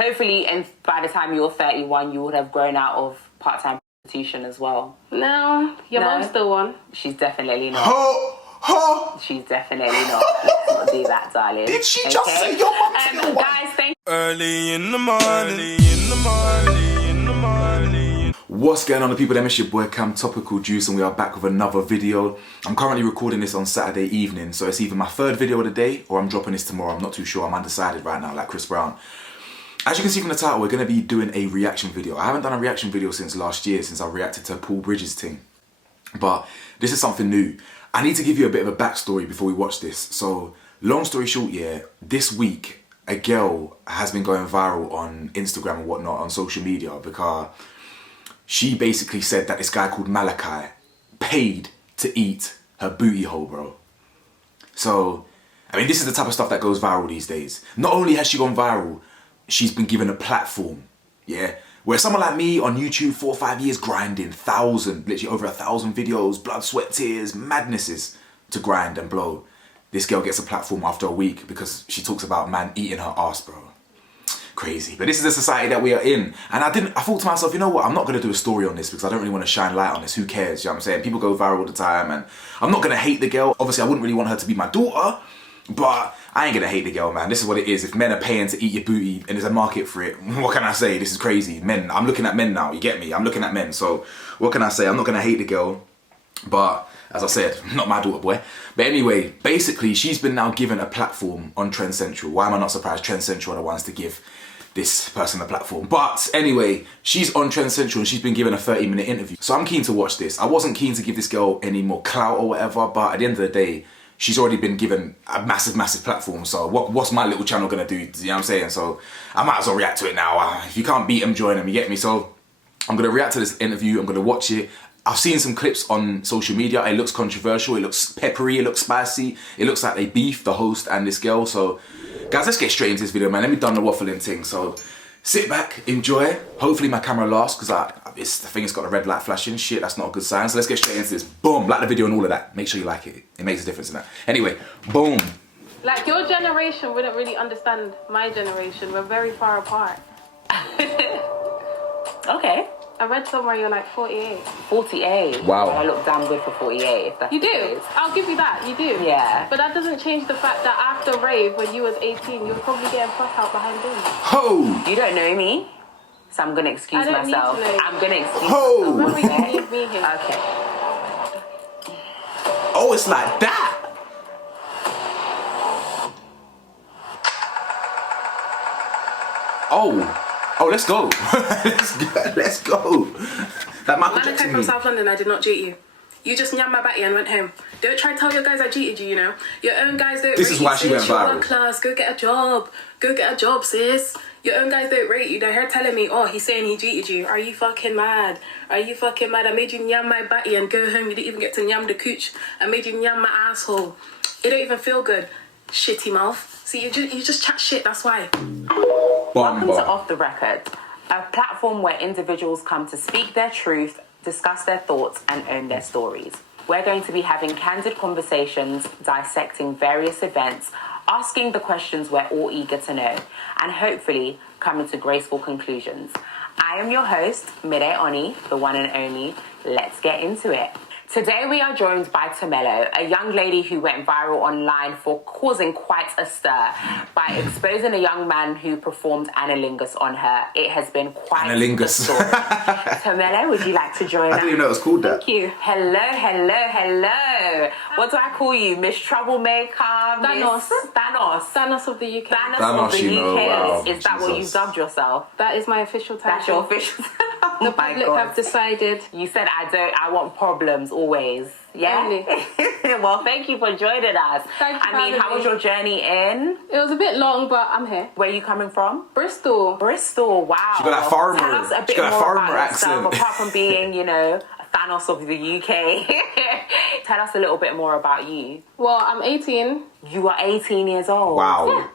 Hopefully, and by the time you're 31, you would have grown out of part-time prostitution as well. No, your mom's still one. She's definitely not. She's definitely not. Let's not do that, darling. Did she just say your mom's still one? Guys, thank Early in the morning. What's going on, the people? It's your boy Cam Topical Juice, and we are back with another video. I'm currently recording this on Saturday evening, so it's either my third video of the day or I'm dropping this tomorrow. I'm not too sure. I'm undecided right now, like Chris Brown. As you can see from the title, we're going to be doing a reaction video. I haven't done a reaction video since last year, since I reacted to Paul Bridges' thing. But this is something new. I need to give you a bit of a backstory before we watch this. So, long story short, this week, a girl has been going viral on Instagram and whatnot, on social media, because she basically said that this guy called Malachi paid to eat her booty hole, bro. So, I mean, this is the type of stuff that goes viral these days. Not only has she gone viral, she's been given a platform, where someone like me on YouTube, 4 or 5 years grinding, literally over 1,000 videos, blood, sweat, tears, madnesses to grind and blow. This girl gets a platform after a week because she talks about man eating her ass, bro. Crazy. But this is the society that we are in. And I thought to myself, you know what, I'm not going to do a story on this because I don't really want to shine light on this. Who cares? You know what I'm saying? People go viral all the time, and I'm not going to hate the girl. Obviously, I wouldn't really want her to be my daughter, but I ain't gonna hate the girl, man. This is what it is. If men are paying to eat your booty and there's a market for it, what can I say? This is crazy. Men, I'm looking at men now, you get me? I'm looking at men, so what can I say? I'm not gonna hate the girl, but as I said, not my daughter, boy. But anyway, basically, she's been now given a platform on Trend Central. Why am I not surprised? Trend Central are the ones to give this person a platform. But anyway, she's on Trend Central and she's been given a 30-minute interview. So I'm keen to watch this. I wasn't keen to give this girl any more clout or whatever, but at the end of the day, she's already been given a massive, massive platform. So what's my little channel gonna do? You know what I'm saying? So I might as well react to it now. If you can't beat them, join them, you get me? So I'm gonna react to this interview. I'm gonna watch it. I've seen some clips on social media. It looks controversial. It looks peppery. It looks spicy. It looks like they beef, the host and this girl. So guys, let's get straight into this video, man. Let me done the waffling thing. So sit back, enjoy. Hopefully my camera lasts, because the thing has got a red light flashing. Shit, that's not a good sign. So let's get straight into this. Boom, like the video and all of that. Make sure you like it. It makes a difference in that. Anyway, boom. Like, your generation wouldn't really understand my generation. We're very far apart. Okay. I read somewhere you're like 48. 48. Wow. I look damn good for 48. If that's You the do. case. I'll give you that. You do. Yeah. But that doesn't change the fact that after rave, when you was 18, you were probably getting fucked out behind doors. Ho! You don't know me, so I'm gonna excuse I don't need myself. to know. I'm gonna excuse Ho! Remember, you myself. need me here. Okay. Oh, it's like that. Oh, let's go. let's go. That Michael Malachi Jackson from meme. South London, I did not cheat you. You just nyammed my batty and went home. Don't try to tell your guys I cheated you, you know. Your own guys don't This rate is you, why she sis. went You're viral. one class, go get a job. Go get a job, sis. Your own guys don't rate you. They're here telling me, oh, he's saying he cheated you. Are you fucking mad? Are you fucking mad? I made you nyam my batty and go home. You didn't even get to nyam the cooch. I made you nyam my asshole. It don't even feel good. Shitty mouth. See, you just chat shit, that's why. Welcome to Off the Record, a platform where individuals come to speak their truth, discuss their thoughts, and own their stories. We're going to be having candid conversations, dissecting various events, asking the questions we're all eager to know, and hopefully coming to graceful conclusions. I am your host, Mide Oni, the one and only. Let's get into it. Today we are joined by Tamelo, a young lady who went viral online for causing quite a stir by exposing a young man who performed analingus on her. It has been quite Analingus. the story. Tamelo, would you like to join us? I didn't even know it was called that. Thank you. Hello. What do I call you? Miss Troublemaker? Thanos. Thanos of the UK. Thanos of the you know, UK. wow. Is that what Jesus. you've dubbed yourself? That is my official title. That's your official The Oh my public God. have decided. You said I want problems always. Yeah? Only. Well, thank you for joining us. Thank you for how having was me. your journey in? It was a bit long, but I'm here. Where are you coming from? Bristol. Bristol, wow. She got that farmer- Tell us a she bit got that more farmer about yourself, accent. apart from being, a Thanos of the UK. Tell us a little bit more about you. Well, I'm 18. You are 18 years old. Wow. Yeah.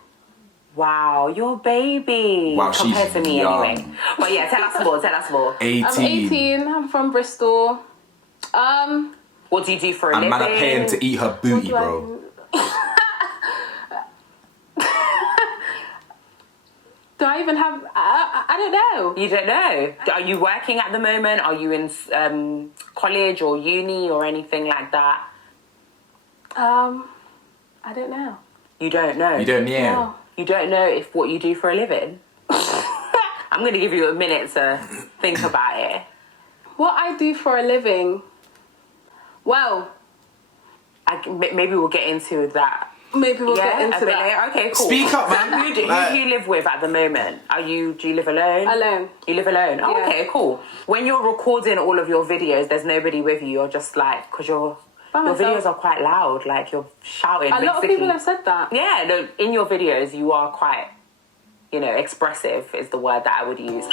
Wow, you're a baby. Wow, compared she's to me young. anyway. But yeah, tell us more. 18. I'm 18. I'm from Bristol. What do you do for a And living? man are paying to eat her booty, do I bro. do Do I even have... I don't know. You don't know. Are you working at the moment? Are you in college or uni or anything like that? I don't know. You don't know? You don't know. No. You don't know if what you do for a living? I'm going to give you a minute to think about it. What I do for a living... Well... Maybe we'll get into that. Maybe we'll get a into bit that. later. Okay, cool. Speak up, man. Who do you live with at the moment? Do you live alone? Alone. You live alone? Oh, Yeah. okay, cool. When you're recording all of your videos, there's nobody with you. You're just like, because your myself. videos are quite loud. Like, you're shouting. A lot of people have said that. Yeah, no, in your videos, you are quite, expressive is the word that I would use.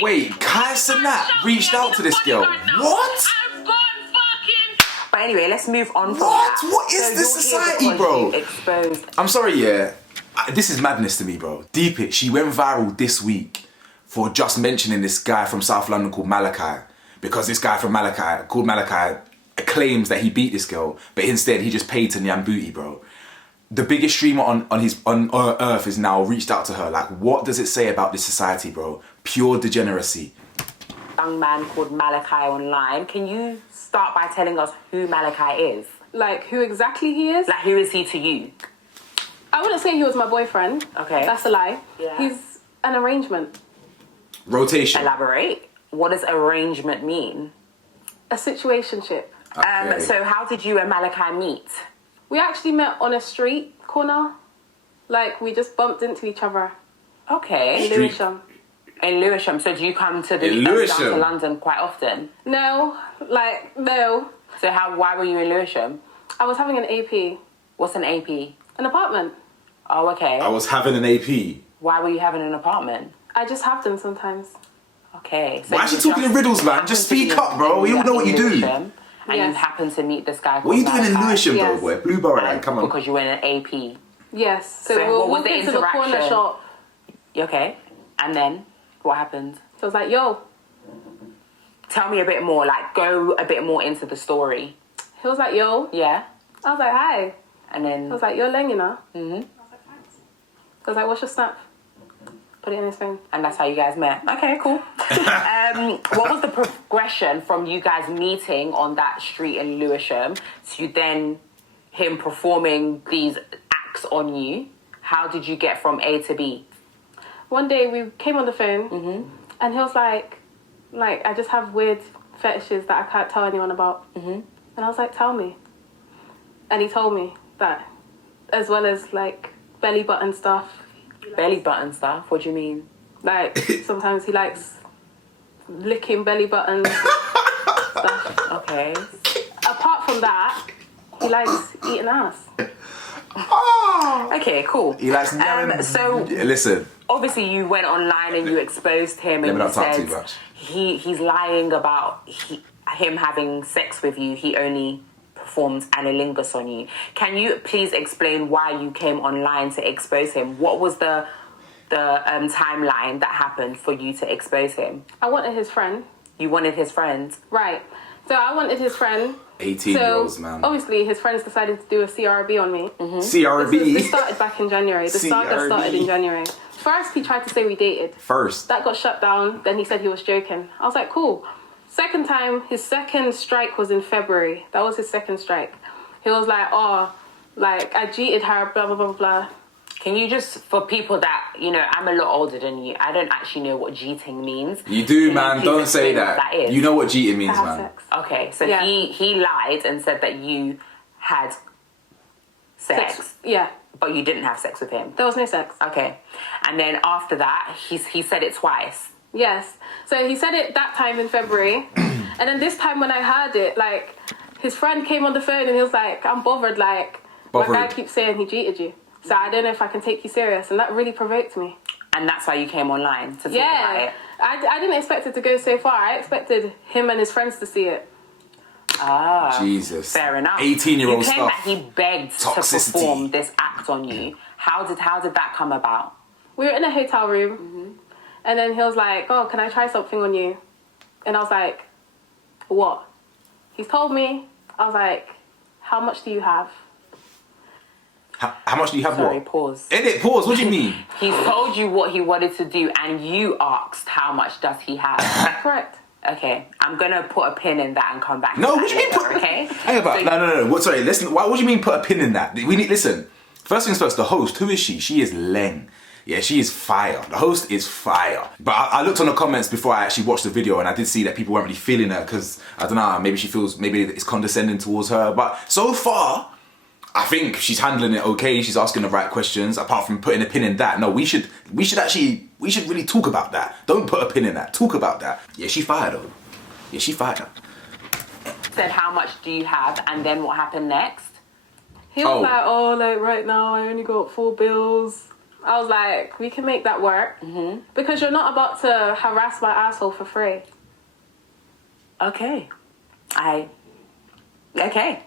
Wait, Kai Sanat reached out to this girl. What? But anyway, let's move on from What? that. What is So this you're here society, because bro? you exposed. I'm sorry, yeah. This is madness to me, bro. Deep it. She went viral this week for just mentioning this guy from South London called Malachi. Because this guy from called Malachi, claims that he beat this girl, but instead he just paid to Nyambuti, bro. The biggest streamer on Earth is now reached out to her. Like, what does it say about this society, bro? Pure degeneracy. Young man called Malachi online. Can you start by telling us who Malachi is? Like, who exactly he is? Like, who is he to you? I wouldn't say he was my boyfriend. Okay. That's a lie. Yeah. He's an arrangement. Rotation. Elaborate. What does arrangement mean? A situationship. Okay. So how did you and Malachi meet? We actually met on a street corner. Like, we just bumped into each other Okay. in Lewisham. In Lewisham. So do you come to In down Lewisham? to London quite often? No. So why were you in Lewisham? I was having an AP. What's an AP? An apartment. Oh, okay. I was having an AP. Why were you having an apartment? I just have them sometimes. Okay. So Why is she you talking in just riddles, man? happened Just to be speak up, bro. We all know what you do. Lewisham, and you Yes. happen to meet this guy. What are you doing in Malachi, Lewisham, though, Yes. boy? Blue Borough, like, come on. Because you were in an AP. Yes. So So we'll what was walk the into the corner interaction? shop. Okay. And then what happened? So I was like, yo. Tell me a bit more. Like, go a bit more into the story. He was like, yo. Yeah. I was like, hi. And then. I was like, you're Leng, you know? Mhm. I was like, thanks. I was like, what's your snap? Put it in his phone. And that's how you guys met. Okay, cool. What was the progression from you guys meeting on that street in Lewisham to then him performing these acts on you? How did you get from A to B? One day we came on the phone and he was like, I just have weird fetishes that I can't tell anyone about. And I was like, tell me. And he told me that, as well as like belly button stuff. Belly button stuff? What do you mean? Like, sometimes he likes licking belly buttons stuff. Okay. Apart from that, he likes eating ass. Okay, cool. He likes so Yeah, listen. obviously you went online and you exposed him Let and me you not talk said too much. he's lying about him having sex with you. He only performed anilingus on you. Can you please explain why you came online to expose him? What was the timeline that happened for you to expose him? I wanted his friend. You wanted his friend. Right. So I wanted his friend. 18-year-olds, man. Obviously, his friends decided to do a CRB on me. CRB. This started back in January. The saga started in CRB. January. First, he tried to say we dated. First. That got shut down. Then he said he was joking. I was like, cool. Second time, his second strike was in February. That was his second strike. He was like, I cheated her, blah, blah, blah, blah. Can you just, for people that, I'm a lot older than you, I don't actually know what cheating means. You do, Can man. please Don't say explain what that. is? You know what cheating means, To have man. sex. Okay, so Yeah. he lied and said that you had sex, Yeah. but you didn't have sex with him. There was no sex. Okay, and then after that, he said it twice. Yes. So he said it that time in February. And then this time when I heard it, like, his friend came on the phone and he was like, I'm bothered, like, my guy Bothered. keeps saying he cheated you. So I don't know if I can take you serious. And that really provoked me. And that's why you came online to talk about it. I didn't expect it to go so far. I expected him and his friends to see it. Ah, Jesus. fair enough. 18-year-old You claim stuff. that he begged Toxicity. to perform this act on you. How did that come about? We were in a hotel room. And then he was like, oh, can I try something on you? And I was like, what? He's told me. I was like, how much do you have? How much do you have? Sorry, what? pause. Edit, pause. What do you mean? He's told you what he wanted to do, and you asked how much does he have. Correct. Okay, I'm gonna put a pin in that and come back. No, to what that do you mean later, put? Okay. Hang about. So- No. What? Sorry. Listen. What do you mean put a pin in that? We need. Listen. First things first. The host. Who is she? She is Leng. Yeah, she is fire. The host is fire. But I looked on the comments before I actually watched the video, and I did see that people weren't really feeling her because I don't know. Maybe she feels maybe it's condescending towards her. But so far, I think she's handling it okay. She's asking the right questions. Apart from putting a pin in that, no, we should really talk about that. Don't put a pin in that. Talk about that. Yeah, she fired though. Yeah, she fired her. Said how much do you have, and then what happened next? He was like, right now I only got 4 bills. I was like, we can make that work. Mm-hmm. Because you're not about to harass my asshole for free. Okay. Okay.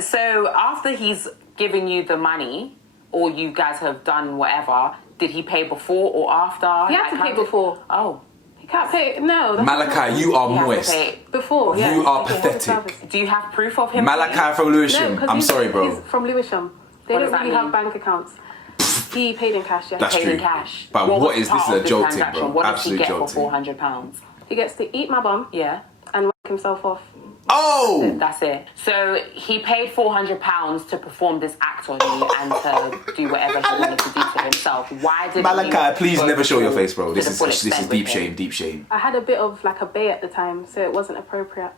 So after he's given you the money, or you guys have done whatever, did he pay before or after? He had to pay before. Oh. He can't pay. No. That's Malachi, you are He has to moist. pay. Before, yeah. You are Okay, pathetic. Do you have proof of him? Malachi from Lewisham. No, I'm sorry, bro. He's from Lewisham. They What don't does that really have mean? bank accounts. He paid in cash, yeah. That's Paid true. in cash. But what what was is this? part A of the joke thing, transaction? bro. What did Absolute he get joke for thing. £400? He gets to eat my bum Yeah. and work himself off. Oh! That's it. So he paid £400 to perform this act on you and to do whatever he wanted to do to himself. Why did Malachi, please go never show your full- face, bro. to This the is full this extent is with deep him? shame, deep shame. I had a bit of like a bay at the time, so it wasn't appropriate.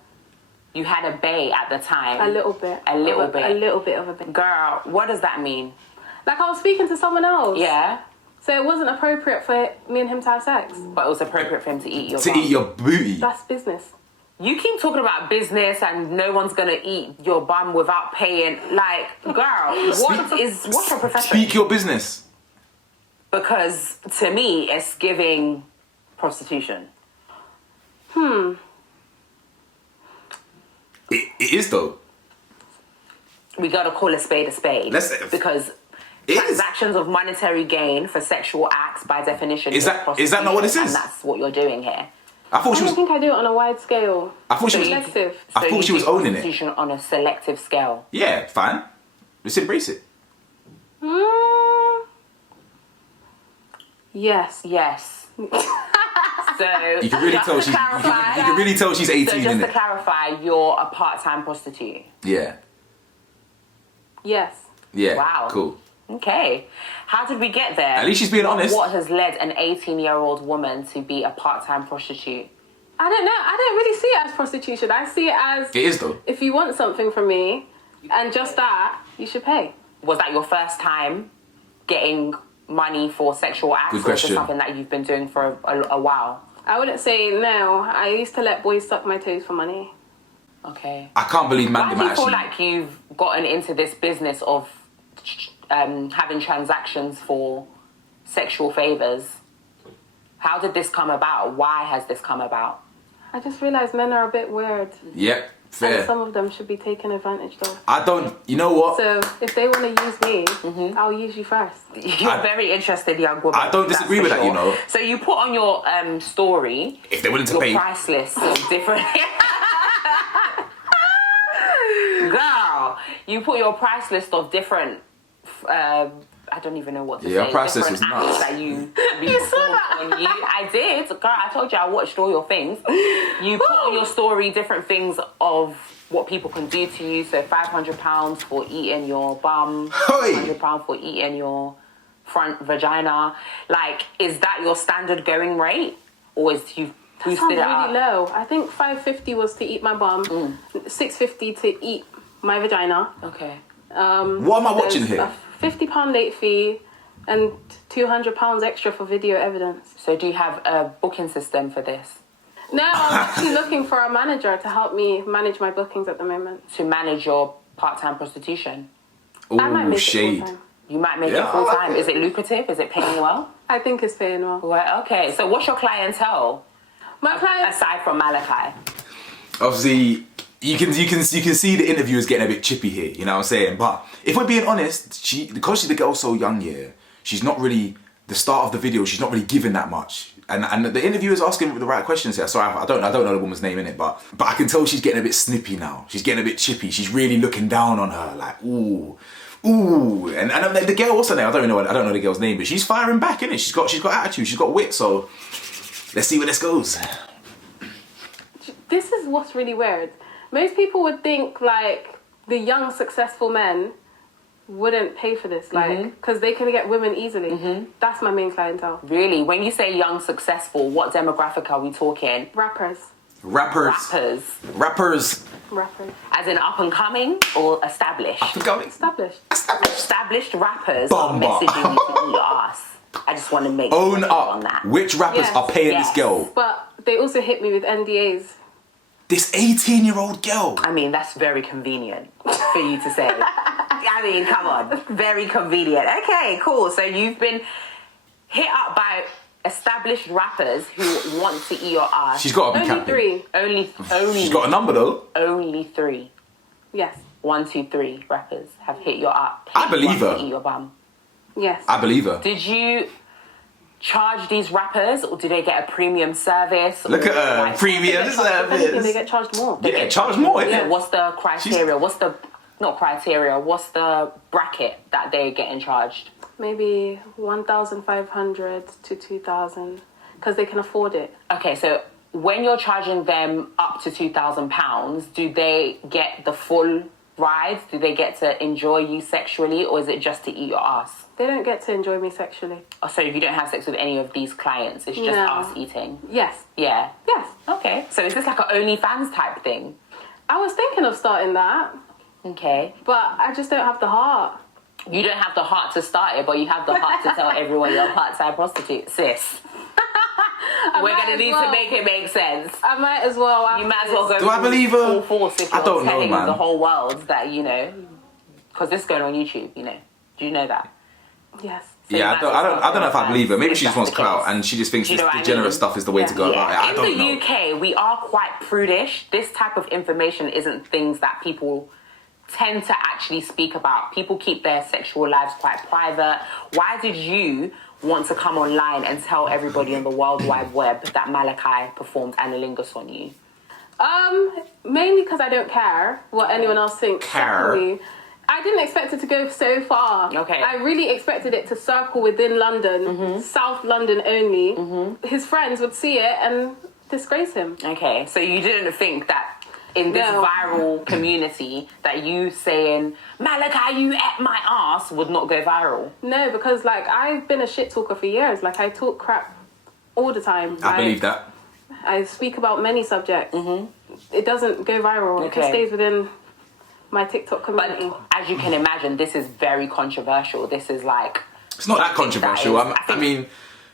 You had a bae at the time. A little bit. A little bit. A little bit of a bay. Girl, what does that mean? Like I was speaking to someone else. Yeah, So it wasn't appropriate for me and him to have sex. but it was appropriate for him to eat your To bum. eat your booty. That's business. You keep talking about business and no one's gonna eat your bum without paying. Like, girl, what's your profession? Speak your business. Because to me, it's giving prostitution. It is though. We gotta call a spade a spade. Because It is. transactions of monetary gain for sexual acts, by definition, Is that not what this prostitution, is? And that's what you're doing here. I thought I she don't was. think I do it on a wide scale. I thought she was. Selective. I thought you she was do owning it. prostitution on a selective scale. Yeah, fine. Let's embrace it. Yes. Yes. So You can really just tell to she's. You clarify- can really tell she's 18, So just to innit? clarify, you're a part-time prostitute. Yeah. Yes. Yeah. Wow. Cool. Okay. How did we get there? At least she's being honest. What has led an 18-year-old woman to be a part-time prostitute? I don't know. I don't really see it as prostitution. I see it as It is though. if you want something from me and just that, you should pay. Was that your first time getting money for sexual acts? Good Or is question. it something that you've been doing for a while? I wouldn't say no. I used to let boys suck my toes for money. Okay. I can't believe Why man do you actually. feel like you've gotten into this business of having transactions for sexual favors? How did this come about? Why has this come about? I just realised men are a bit weird. Yep. And Fair. some of them should be taken advantage of. I don't. You know what? So if they want to use me, I'll use you first. You're I- a very interested young woman. I don't that's disagree for with that, sure. you know. So you put on your story If they're willing to your pay. price list of different. Girl, you put your price list of different. I don't even know what to say. Yeah, your price list different was acts nuts. that you saw that on you. I did, girl. I told you I watched all your things. You put on your story different things of what people can do to you. So £500 for eating your bum, Hey! £100 for eating your front vagina. Like, is that your standard going rate, or is you That boosted sounds it really up? low. I think $550 was to eat my bum, $650 to eat my vagina. Okay. What am I watching There's here? a £50 late fee and £200 extra for video evidence. So do you have a booking system for this No, I'm actually looking for a manager to help me manage my bookings at the moment. to manage your part-time prostitution? I might Ooh, make shade. it full time. You might make Yeah, it full I like time. it. Is it lucrative? Is it paying well? I think it's paying well. Well, okay. So what's your clientele My clients, aside from Malachi? Obviously, you can see the interview is getting a bit chippy here. You know what I'm saying? But if we're being honest, because she's the girl so young here, she's not really the start of the video. She's not really giving that much. And the interviewer is asking the right questions here. Sorry, I don't know the woman's name in it, but I can tell she's getting a bit snippy now. She's getting a bit chippy. She's really looking down on her, like, ooh, Ooh, and the girl also there. I don't know the girl's name, but she's firing back, innit? She's got attitude. She's got wit. So let's see where this goes. This is what's really weird. Most people would think like the young successful men wouldn't pay for this, like, because they can get women easily. That's my main clientele. Really? When you say young successful, what demographic are we talking? Rappers. As in up and coming or established? Established rappers are messaging you to eat your ass. I just want to make own up on that. Which rappers are paying this girl? But they also hit me with NDAs. This 18-year-old girl. I mean, that's very convenient for you to say. I mean, come on. Very convenient. Okay, cool. So you've been hit up by established rappers who want to eat your ass. She's got to be Only three. Only. She's got a number though. Only 3. Yes. 1, 2, 3 rappers have hit your up. I believe her. To eat your bum. Yes. I believe her. Did you charge these rappers, or do they get a premium service? Look at her, like, premium service. They get charged more. They get charged more. Yeah. What's the criteria? What's the bracket that they get in charged? Maybe 1,500 to 2,000, because they can afford it. Okay, so when you're charging them up to £2,000, do they get the full ride? Do they get to enjoy you sexually, or is it just to eat your ass? They don't get to enjoy me sexually. Oh, so you don't have sex with any of these clients, it's just ass eating? Yes. Yeah. Yes. Okay, so is this like an OnlyFans type thing? I was thinking of starting that, Okay. but I just don't have the heart. You don't have the heart to start it, but you have the heart to tell everyone you're a part-time prostitute. Sis. We're going to need to make it make sense. I might as well. You might as well go Do I believe her? full force if you're I don't know, telling man. the whole world that, you know, because this is going on YouTube, you know. Do you know that? Yes. So Yeah, I don't know if I believe her. Maybe she just that's wants the clout case. and she just thinks Do you this know what I degenerate mean? stuff is the way to go about it. I don't know. In the UK, we are quite prudish. This type of information isn't things that people tend to actually speak about. People keep their sexual lives quite private. Why did you want to come online and tell everybody on the World Wide Web that Malachi performed anilingus on you? Mainly because I don't care what anyone else thinks. Secondly, I didn't expect it to go so far. Okay. I really expected it to circle within London, South London only. His friends would see it and disgrace him. Okay, so you didn't think that in this viral community that you saying, Malachi, you ate my ass would not go viral? No, because like I've been a shit talker for years. Like I talk crap all the time. I believe that. I speak about many subjects. It doesn't go viral. It just stays within my TikTok community. But as you can imagine, this is very controversial. This is like... It's not that controversial. I mean...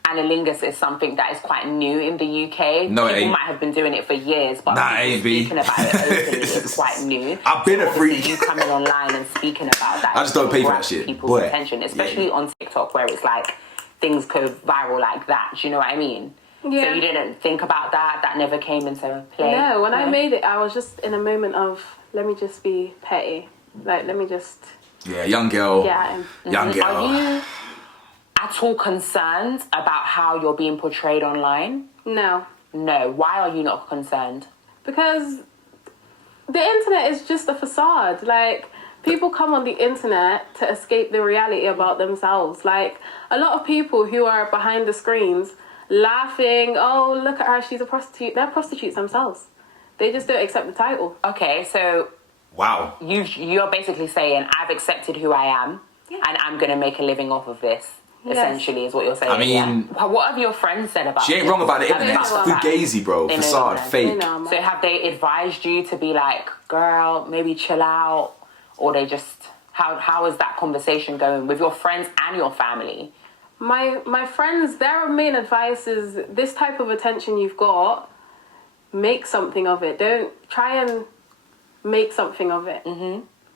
Anilingus is something that is quite new in the UK. No, it ain't. People might have been doing it for years, but speaking about it openly is quite new. I've been a freak. You coming online and speaking about that. I just don't pay for that shit. People's attention, especially on TikTok, where it's like things go viral like that. Do you know what I mean? Yeah. So you didn't think about that? That never came into play? No, when I made it, I was just in a moment of, let me just be petty. Like, let me just... Yeah, young girl. Yeah. Young girl. Are you at all concerned about how you're being portrayed online? No. No. Why are you not concerned? Because the internet is just a facade. Like, people come on the internet to escape the reality about themselves. Like, a lot of people who are behind the screens laughing, oh, look at her, she's a prostitute. They're prostitutes themselves. They just don't accept the title. Okay, so... Wow. You're basically saying, I've accepted who I am, and I'm going to make a living off of this, essentially, is what you're saying. I mean... Yeah. What have your friends said about She ain't this? wrong about the internet. It's fugazi, bro. Facade, fake. So have they advised you to be like, girl, maybe chill out? Or they just... How is that conversation going with your friends and your family? My friends, their main advice is this type of attention you've got, make something of it. Don't try and make something of it.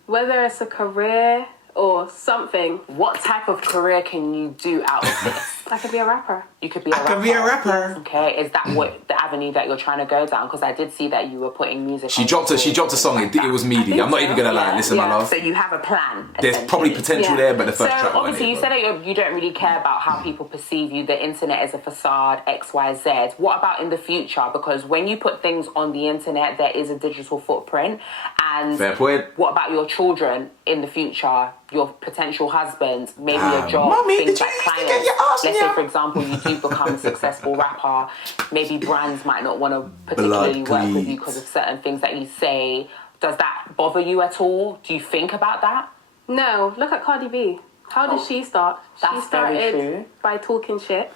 Whether it's a career or something. What type of career can you do out of this? I could be a rapper. You could be a rapper. I can be a rapper. Okay, is that what the avenue that you're trying to go down? Because I did see that you were putting music. She dropped a song. It was meaty. I'm not even gonna lie. Listen, my love. So you have a plan. There's probably potential there, but the first track. So obviously, you said that you don't really care about how people perceive you. The internet is a facade. X, Y, Z. What about in the future? Because when you put things on the internet, there is a digital footprint. And fair point. What about your children in the future? Your potential husband, maybe a job, Mommy, things did you like used to clients. get your ass Let's in say, ya? for example, you do become a successful rapper. Maybe brands might not want to particularly work with you because of certain things that you say. Does that bother you at all? Do you think about that? No, look at Cardi B. How did she start? That's She started very true. by talking shit.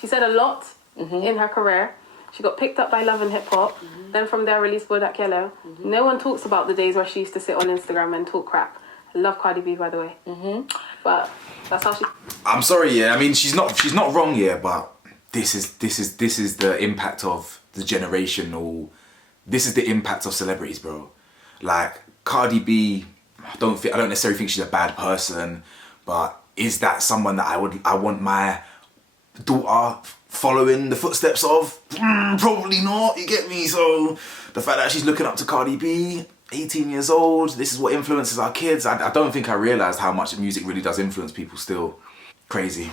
She said a lot in her career. She got picked up by Love and Hip Hop. Then from there released Bodak Yellow. No one talks about the days where she used to sit on Instagram and talk crap. I love Cardi B, by the way. But that's how she... I'm sorry, yeah. I mean, she's not wrong, yeah. But this is the impact of the generational. This is the impact of celebrities, bro. Like Cardi B, I don't necessarily think she's a bad person, but is that someone that I want my daughter following the footsteps of? Probably not. You get me? So the fact that she's looking up to Cardi B. 18 years old, this is what influences our kids. I don't think I realised how much music really does influence people still. Crazy.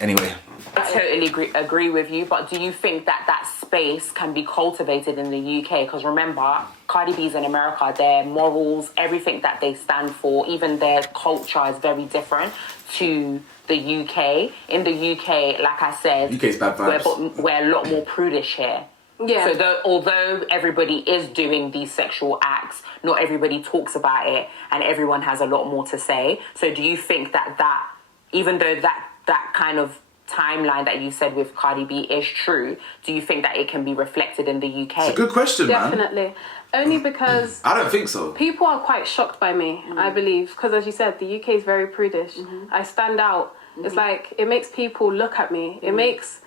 Anyway. I totally agree with you, but do you think that space can be cultivated in the UK? Because remember, Cardi B's in America, their morals, everything that they stand for, even their culture is very different to the UK. In the UK, like I said, UK's bad vibes. We're a lot more prudish here. Yeah. So although everybody is doing these sexual acts, not everybody talks about it, and everyone has a lot more to say. So do you think that even though that kind of timeline that you said with Cardi B is true, do you think that it can be reflected in the UK? It's a good question, man. Definitely. Only because... I don't think so. People are quite shocked by me, I believe. Because as you said, the UK is very prudish. I stand out. It's like, it makes people look at me. It makes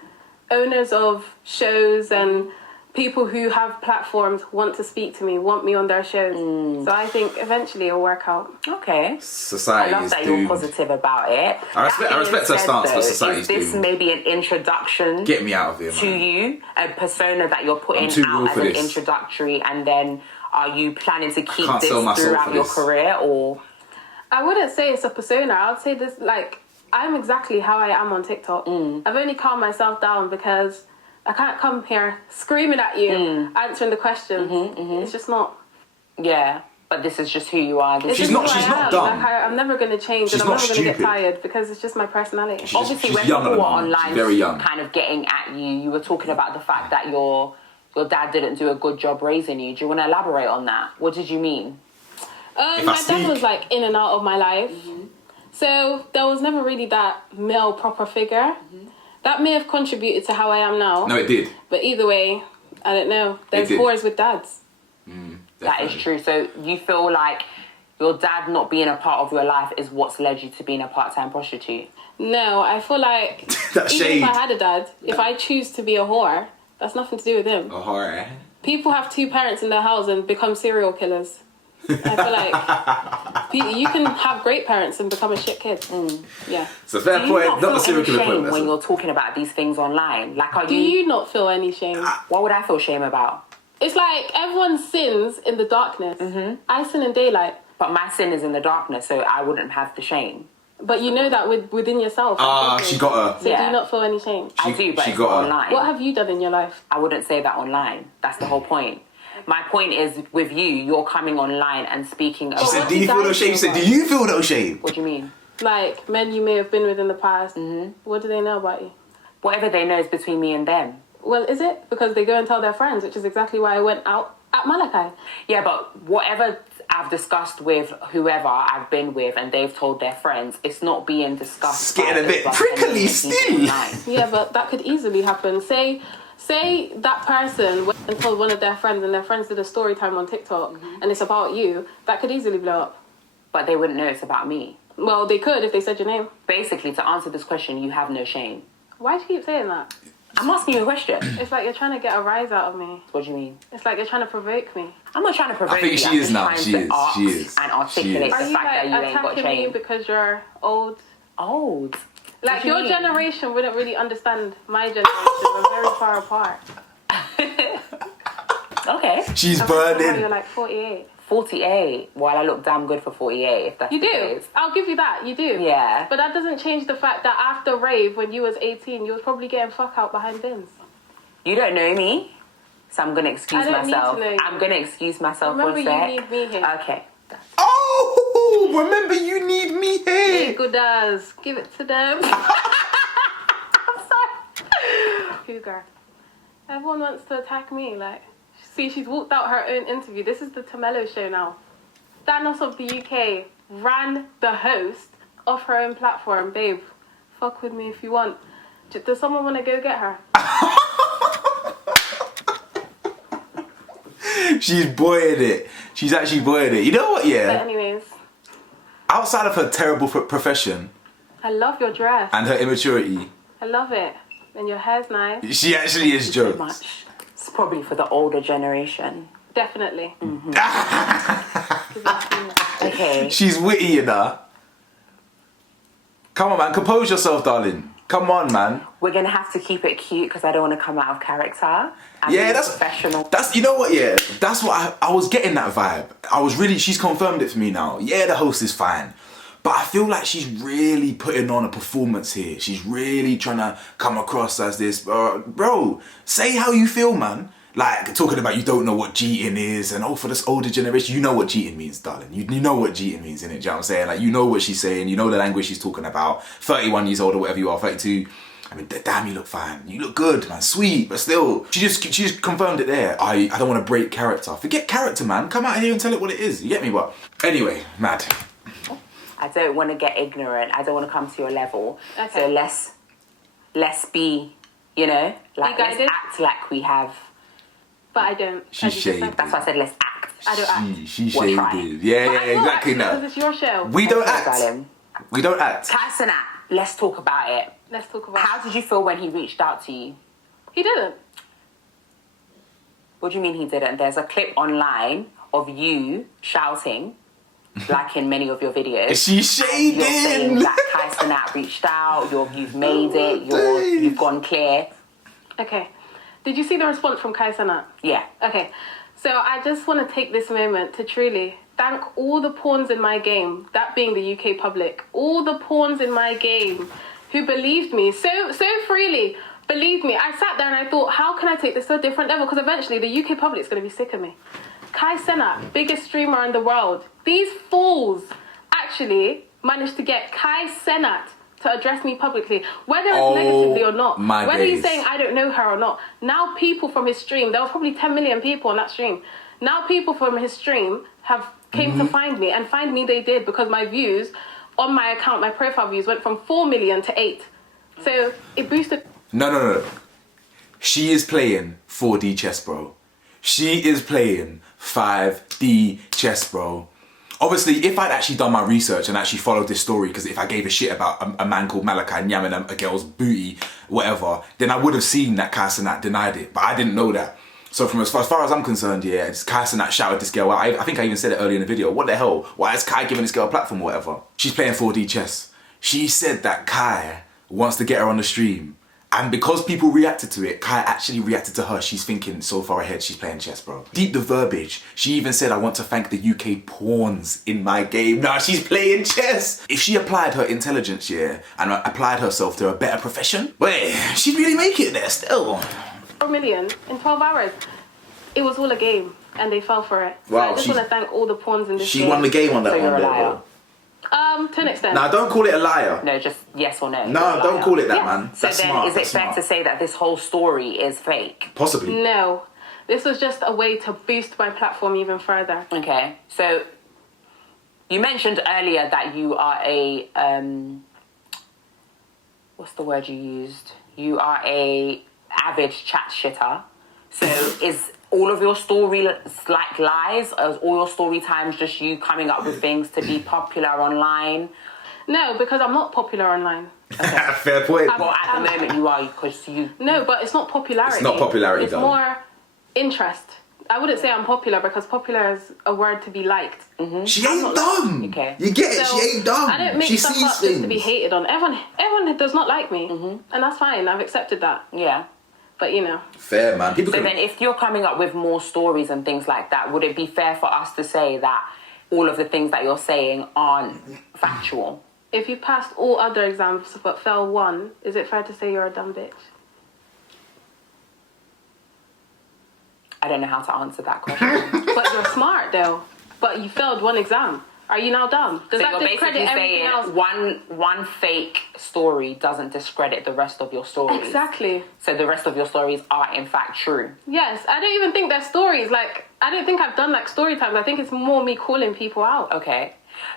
owners of shows and people who have platforms want to speak to me, want me on their shows. So I think eventually it'll work out. Okay. Society I love is that doomed. you're positive about it. I respect her stance, but society's Is this doomed. maybe an introduction Get me out of here, to man. you, a persona that you're putting I'm too real out as for an this. introductory, and then are you planning to keep can't this sell my soul throughout for your this. career, or? I wouldn't say it's a persona. I would say this, like, I'm exactly how I am on TikTok. I've only calmed myself down because I can't come here screaming at you, answering the questions. It's just not. Yeah, but this is just who you are. It's She's just not- who I she's not am. dumb. Like, I'm never going to change, She's and I'm not never going to get stupid. tired because it's just my personality. Obviously, she's when young at people the were moment. online, She's very young. kind of getting at you, you were talking about the fact that your dad didn't do a good job raising you. Do you want to elaborate on that? What did you mean? If I My dad speak- was like in and out of my life, so there was never really that male proper figure. That may have contributed to how I am now. No, it did. But either way, I don't know. There's did. whores with dads. That is true. So you feel like your dad not being a part of your life is what's led you to being a part-time prostitute? No, I feel like That even shade. if I had a dad, if I choose to be a whore, that's nothing to do with him. Oh, horror. People have two parents in their house and become serial killers. I feel like you can have great parents and become a shit kid. Yeah. It's a fair Do you point. not Not feel a serial any killer shame point. when you're talking about these things online? Like, are Do you not feel any shame? What would I feel shame about? It's like everyone sins in the darkness. I sin in daylight. But my sin is in the darkness, so I wouldn't have the shame. But you know that within yourself. She got her. So do Yeah. you not feel any shame? I do, but she it's got not her. online. What have you done in your life? I wouldn't say that online. That's the whole point. My point is, with you, you're coming online and speaking She about... said, do you feel no shame? She said, do you feel no shame? What do you mean? Like men you may have been with in the past. What do they know about you? Whatever they know is between me and them. Well, is it? Because they go and tell their friends, which is exactly why I went out at Malachi. Yeah, but whatever I've discussed with whoever I've been with and they've told their friends, it's not being discussed. It's getting a bit by prickly people still. online. Yeah, but that could easily happen. Say that person went and told one of their friends and their friends did a story time on TikTok and it's about you. That could easily blow up. But they wouldn't know it's about me. Well, they could if they said your name. Basically, to answer this question, you have no shame. Why do you keep saying that? I'm asking you a question. It's like you're trying to get a rise out of me. What do you mean? It's like you're trying to provoke me. I'm not trying to provoke I think you. she I'm is just now. trying She to is. ask She is. and She articulate is. Are the you fact like that you ain't got attacking me shame. because you're old? Old. Like, do you your mean? generation wouldn't really understand my generation. We're very far apart. Okay. She's I'm like, burning. You're like 48. 48. Well, I look damn good for 48, if that's You the do. case. I'll give you that. You do. Yeah. But that doesn't change the fact that after rave, when you was 18, you was probably getting fuck out behind bins. You don't know me, so I'm going to excuse I don't need to myself. know you. I'm going to excuse myself Remember, for a you sec. need me here. Okay. Oh, remember you need me Hey, here. good as. Give it to them. I'm sorry. Cougar. Everyone wants to attack me. Like, see, she's walked out her own interview. This is the Tamello show now. Thanos of the UK ran the host off her own platform. Babe, fuck with me if you want. Does someone want to go get her? She's boying it. She's actually boying it. You know what, But yeah? anyways, Outside of her terrible profession I love your dress. and her immaturity, I love it. And your hair's nice. she actually is So jokes. much. It's probably for the older generation. Definitely. Okay. She's witty, you know. Come on, man. Compose yourself, darling. Come on, man. We're going to have to keep it cute because I don't want to come out of character. I'm Yeah, being that's professional. That's, you know what, yeah. That's what I was getting that vibe. She's confirmed it for me now. Yeah, the host is fine. But I feel like she's really putting on a performance here. She's really trying to come across as this, bro, say how you feel, man. Like, talking about you don't know what cheating is, and for this older generation, you know what cheating means, darling. You know what cheating means, innit? Do you know what I'm saying? Like, you know what she's saying, you know the language she's talking about. 31 years old or whatever you are, 32. I mean, damn, you look fine. You look good, man. Sweet, but still, she just confirmed it there. I don't want to break character. Forget character, man. Come out here and tell it what it is. You get me? But anyway, mad. I don't want to get ignorant. I don't want to come to your level. Okay. So let's be, you know, like let's guided? act like we have. But I don't. She's as you just said. shady. That's why I said let's act. I don't act. She We'll try. shaded. Yeah, But yeah, I will exactly. actually, No, because it's your show. we don't Okay, act. darling. We don't act. Tyson, let's talk about it. Let's talk about How did you feel when he reached out to you? He didn't. What do you mean he didn't? There's a clip online of you shouting, like in many of your videos. She's You're saying shading. that Tyson reached out. You've made it. You've gone clear. Okay. Did you see the response from Kai Sanat? Yeah. Okay. So I just want to take this moment to truly thank all the pawns in my game, that being the UK public, all the pawns in my game who believed me so freely. Believe me, I sat there and I thought, how can I take this to a different level? Because eventually the UK public's going to be sick of me. Kai Cenat, biggest streamer in the world. These fools actually managed to get Kai Cenat to address me publicly, whether it's negatively or not. My Whether he's days. saying I don't know her or not. Now people from his stream, there were probably 10 million people on that stream. Now people from his stream have came to find me, and find me they did, because my views on my account, my profile views, went from 4 million to 8. So it boosted. No. She is playing 4D chess, bro. She is playing 5D chess, bro. Obviously, if I'd actually done my research and actually followed this story, because if I gave a shit about a man called Malachi nyamming a girl's booty, whatever, then I would have seen that Kai Cenat denied it. But I didn't know that. So from as far as I'm concerned, yeah, it's Kai Cenat shouted this girl out. I think I even said it earlier in the video. What the hell? Why is Kai giving this girl a platform or whatever? She's playing 4D chess. She said that Kai wants to get her on the stream. And because people reacted to it, Kai actually reacted to her. She's thinking so far ahead, she's playing chess, bro. Deep the verbiage. She even said, I want to thank the UK pawns in my game. Nah, she's playing chess. If she applied her intelligence, yeah, and applied herself to a better profession, wait, she'd really make it there still. 4 million in 12 hours. It was all a game, and they fell for it. So Wow, I just want to thank all the pawns in this She game. won the game on that So one you're a there, liar. bro. To an extent. Nah, don't call it a liar. No, just yes or no. No, don't call it that, Yes. man. So That's then, smart. is it That's fair smart. to say that this whole story is fake? Possibly. No. This was just a way to boost my platform even further. Okay, so you mentioned earlier that you are a what's the word you used? You are a avid chat shitter. So is all of your story like lies? Is all your story times just you coming up with things to be popular online? No, because I'm not popular online. Fair point. Well, at the moment you are, because you... No, but it's not popularity. It's not popularity, It's though. more interest. I wouldn't say I'm popular because popular is a word to be liked. She ain't dumb. Okay. You get it? So, She ain't dumb. I don't make she stuff sees up things. just to be hated on. Everyone does not like me, and that's fine. I've accepted that. Yeah. But you know, Fair, man. People So can... then if you're coming up with more stories and things like that, would it be fair for us to say that all of the things that you're saying aren't factual? if you passed all other exams but fell one, is it fair to say you're a dumb bitch? I don't know how to answer that question. But you're smart though. But you failed one exam. Are you now dumb? Does So that you're discredit basically everything saying else? one fake story doesn't discredit the rest of your stories. Exactly. So the rest of your stories are in fact true. Yes, I don't even think they're stories. Like, I don't think I've done like story times. I think it's more me calling people out. Okay.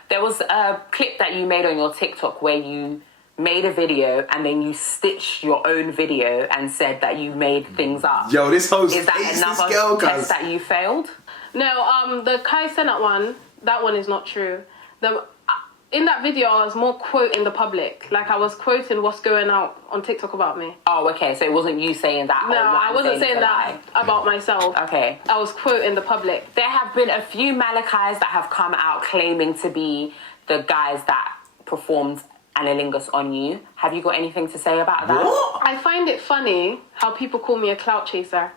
There was a clip that you made on your TikTok where you made a video and then you stitched your own video and said that you made things up. Yo, this host Is that hates another this girl, test cuz. that you failed? No, the Kai Senat one, that one is not true. In that video, I was more quoting the public. Like, I was quoting what's going out on TikTok about me. Oh, okay. So it wasn't you saying that. No, or what I I'm wasn't is saying a that lie. about myself. Okay. I was quoting the public. There have been a few Malachis that have come out claiming to be the guys that performed analingus on you. Have you got anything to say about that? What? I find it funny how people call me a clout chaser.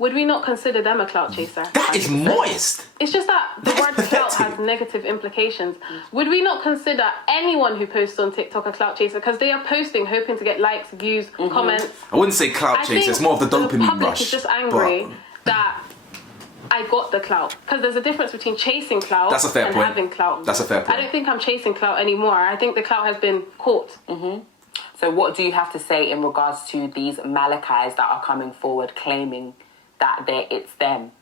Would we not consider them a clout chaser? That is moist. It's just that the That's word clout pathetic. has negative implications. Would we not consider anyone who posts on TikTok a clout chaser? Because they are posting hoping to get likes, views, comments. I wouldn't say clout I chase. think It's more of the dopamine public rush. is just angry but- that I got the clout. Because there's a difference between chasing clout That's a fair and point. having clout. That's a fair point. I don't think I'm chasing clout anymore. I think the clout has been caught. So what do you have to say in regards to these Malachis that are coming forward claiming that it's them?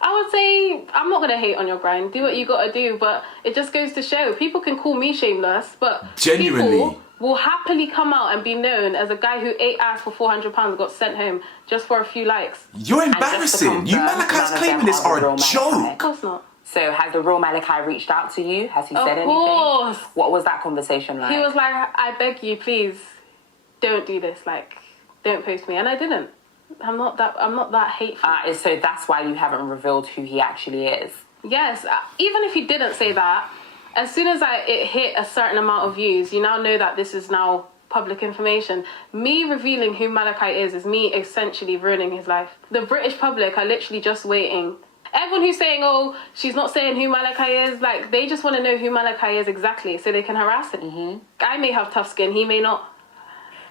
I would say I'm not gonna hate on your grind. Do what you gotta do, but it just goes to show people can call me shameless, but Genuinely. people will happily come out and be known as a guy who ate ass for £400 and got sent home just for a few likes. You're just to embarrassing. You confirm, Malachis none of claiming them this are are the a real Of joke. course not. So has the real Malachi reached out to you? Has he Of said anything? course. What was that conversation like? He was like, I beg you, please, don't do this. Like, don't post me, and I didn't. I'm not that hateful. So that's why you haven't revealed who he actually is. Yes, even if he didn't say that, as soon as it hit a certain amount of views, you now know that this is now public information. Me revealing who Malachi is me essentially ruining his life. The British public are literally just waiting. Everyone who's saying, oh, she's not saying who Malachi is, like, they just want to know who Malachi is exactly so they can harass him. I may have tough skin, he may not.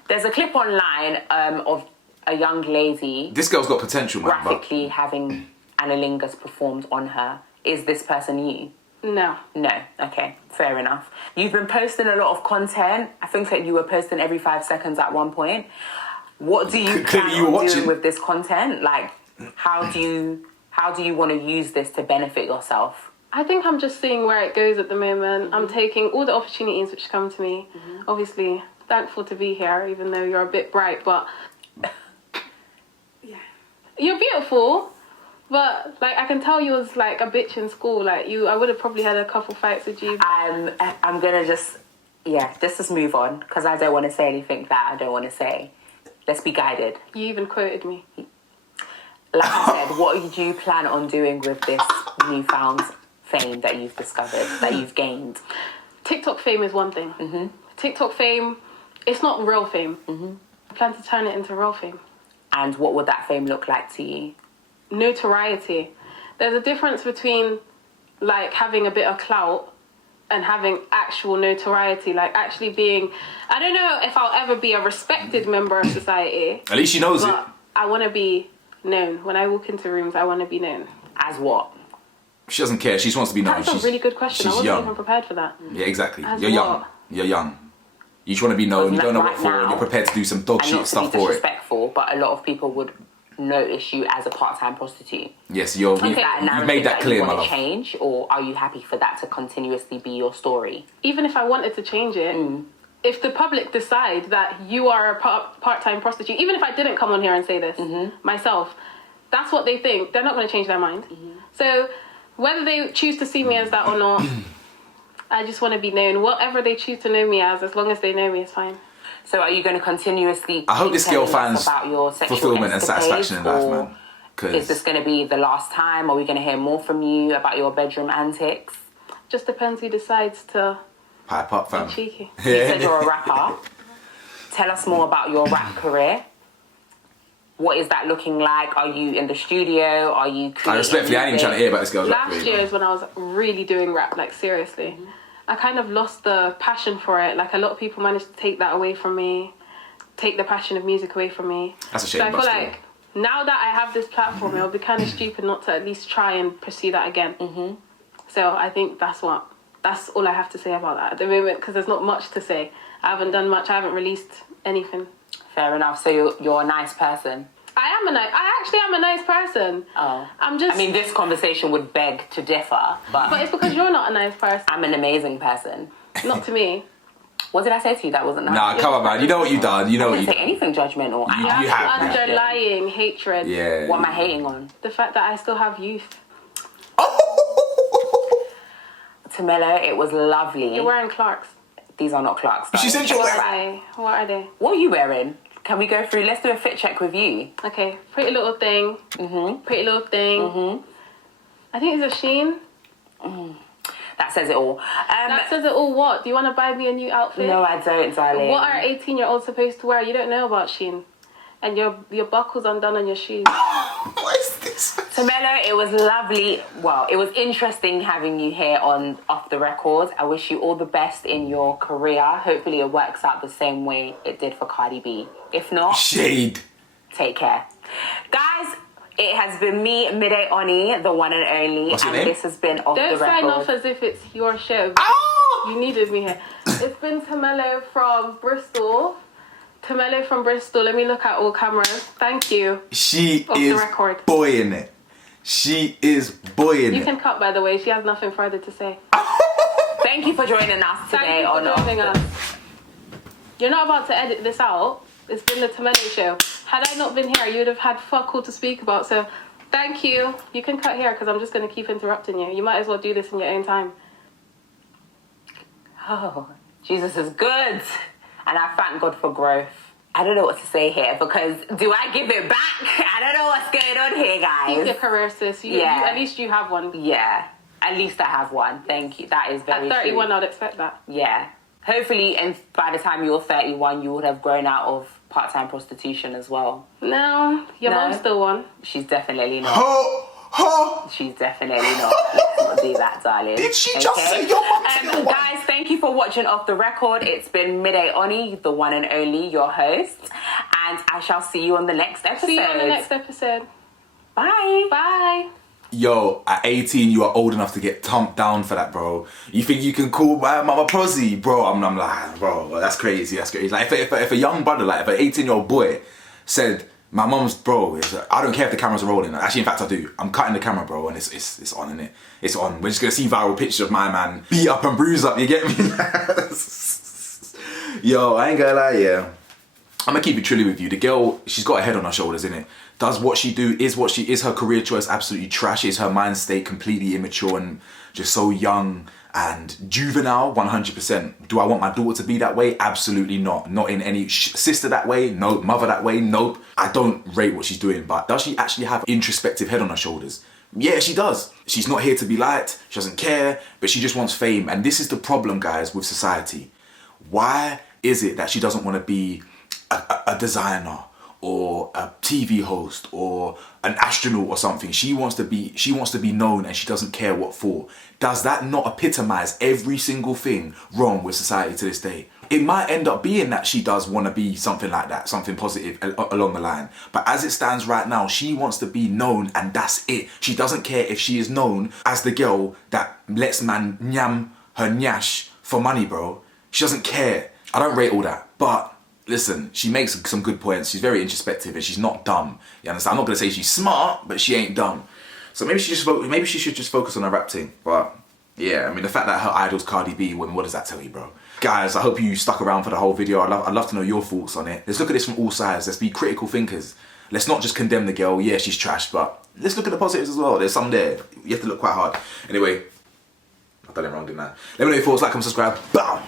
There's a clip online of a young lady This girl's got potential, man. But graphically having analingus performed on her. Is this person you? No. No. Okay, fair enough. You've been posting a lot of content. I think that you were posting every 5 seconds at one point. What do you Clearly plan you were on watching. doing with this content? Like, how do you want to use this to benefit yourself? I think I'm just seeing where it goes at the moment. I'm taking all the opportunities which come to me. Obviously, thankful to be here, even though you're a bit bright, but yeah, you're beautiful. But like, I can tell you was like a bitch in school. Like I would have probably had a couple fights with you. I'm gonna just move on because I don't want to say anything that I don't want to say. Let's be guided. You even quoted me. Like I said, what do you plan on doing with this newfound fame that you've discovered, that you've gained? TikTok fame is one thing. TikTok fame, it's not real fame. I plan to turn it into real fame. And what would that fame look like to you? Notoriety. There's a difference between like having a bit of clout and having actual notoriety, like actually being, I don't know if I'll ever be a respected member of society. at least she knows it. But I want to be known. When I walk into rooms, I want to be known. As what? She doesn't care. She just wants to be known. That's a really good question. I She's wasn't young. even prepared for that. Yeah, exactly. As You're young. what? You're young. You just want to be known. You don't know what Right for, and now, you're prepared to do some dog And shit not to stuff be for it. disrespectful, but a lot of people would notice you as a part-time prostitute. Yes, Is that a you've narrative made that clear, you my want love. to change, or are you happy for that to continuously be your story? Even if I wanted to change it, if the public decide that you are a part-time prostitute, even if I didn't come on here and say this myself, that's what they think. They're not going to change their mind. So whether they choose to see me as that or not, I just want to be known. Whatever they choose to know me as long as they know me, is fine. So are you going to continuously I hope this girl keep telling us finds about your sexual fulfillment and escapades, satisfaction in life, or man. Is this going to be the last time? Are we going to hear more from you about your bedroom antics? Just depends who decides to Pipe up, fam. be cheeky. You said you're a rapper. Tell us more about your rap career. What is that looking like? Are you in the studio? Are you creating Respectfully, I ain't even trying to hear about this girl's rap Last career. year is when I was really doing rap, like seriously. I kind of lost the passion for it. Like a lot of people managed to take that away from me, take the passion of music away from me. That's a shame. So I feel but like now that I have this platform, it would be kind of stupid not to at least try and pursue that again. So I think that's all I have to say about that at the moment, because there's not much to say. I haven't done much. I haven't released anything. Fair enough. So you're a nice person. I actually am a nice person. Oh. I'm just... I mean, this conversation would beg to differ, But it's because you're not a nice person. I'm an amazing person. Not to me. What did I say to you that wasn't nice? Nah, come on, man. You know what you done. You know I what you didn't say anything judgmental. You You have, man. underlying hatred. Yeah. What am I hating on? The fact that I still have youth. Tamelo, it was lovely. You're wearing Clarks. These are not Clarks. She darling. said you're wearing... What are they? What are you wearing? Can we go through? Let's do a fit check with you. Okay, Pretty Little Thing. Pretty Little Thing. I think it's a Shein. That says it all. That says it all. What? Do you want to buy me a new outfit? No, I don't, darling. What are 18-year-olds supposed to wear? You don't know about Shein. And your buckle's undone on your shoes. What is this? Tamelo, it was lovely. Well, it was interesting having you here on Off the Record. I wish you all the best in your career. Hopefully it works out the same way it did for Cardi B. If not, Shade. take care. Guys, it has been me, Midday Oni, the one and only. What's your and name? this has been Off Don't the Record. sign off as if it's your show. Oh! You needed me here. It's been Tamelo from Bristol. Tamelo from Bristol. Let me look at all cameras. Thank you. She Off the is record. boying it. She is boying You it. can cut, by the way. She has nothing further to say. Thank you for joining us today Thank you on for Off joining the us. You're not about to edit this out. It's been the Tamelo show. Had I not been here, you would have had fuck all to speak about. So, thank you. You can cut here because I'm just going to keep interrupting you. You might as well do this in your own time. Oh, Jesus is good. And I thank God for growth. I don't know what to say here because do I give it back? I don't know what's going on here, Keep your guys. career, sis. Yeah. At least you have one. Yeah, at least I have one. Thank you. That is very At 31, true. I'd expect that. Yeah. Hopefully, and by the time you're 31, you would have grown out of part-time prostitution as well. No, your No? mom's still one. She's definitely not. Ho! Ho! She's definitely not. Let's not do that, darling. Did she just say your mum's still one? Guys, thank you for watching Off the Record. It's been Midday Oni, the one and only, your host. And I shall see you on the next episode. See you on the next episode. Bye. Bye. Yo, at 18, you are old enough to get thumped down for that, bro. You think you can call my mama prosy, bro? I'm like, bro, that's crazy. That's crazy. Like, if a young brother, like, if an 18-year-old boy said, my mom's, bro, I don't care if the cameras are rolling. Actually, in fact, I do. I'm cutting the camera, bro, and it's on, innit? It's on. We're just gonna see viral pictures of my man beat up and bruise up. You get me? Yo, I ain't gonna lie, yeah. I'm gonna keep it trilly with you. The girl, she's got a head on her shoulders, innit? Does what she do, is her career choice absolutely trash? Is her mind state completely immature and just so young and juvenile? 100%. Do I want my daughter to be that way? Absolutely not. Not in any sister that way, no. Mother that way, nope. I don't rate what she's doing, but does she actually have introspective head on her shoulders? Yeah, she does. She's not here to be liked, she doesn't care, but she just wants fame. And this is the problem, guys, with society. Why is it that she doesn't want to be a designer or a TV host or an astronaut or something? She wants to be known and she doesn't care what for. Does that not epitomize every single thing wrong with society to this day? It might end up being that she does want to be something like that, something positive along the line. But as it stands right now, she wants to be known and that's it. She doesn't care if she is known as the girl that lets man nyam her nyash for money, bro. She doesn't care. I don't rate all that, but listen, she makes some good points. She's very introspective and she's not dumb. You understand? I'm not gonna say she's smart, but she ain't dumb. So maybe she should just focus on her rap thing. But yeah, I mean, the fact that her idol's Cardi B, what does that tell you, bro? Guys, I hope you stuck around for the whole video. I'd love to know your thoughts on it. Let's look at this from all sides. Let's be critical thinkers. Let's not just condemn the girl. Yeah, she's trash, but let's look at the positives as well. There's some there. You have to look quite hard. Anyway, I've done it wrong, didn't I? Let me know your thoughts. Like and subscribe. Bow.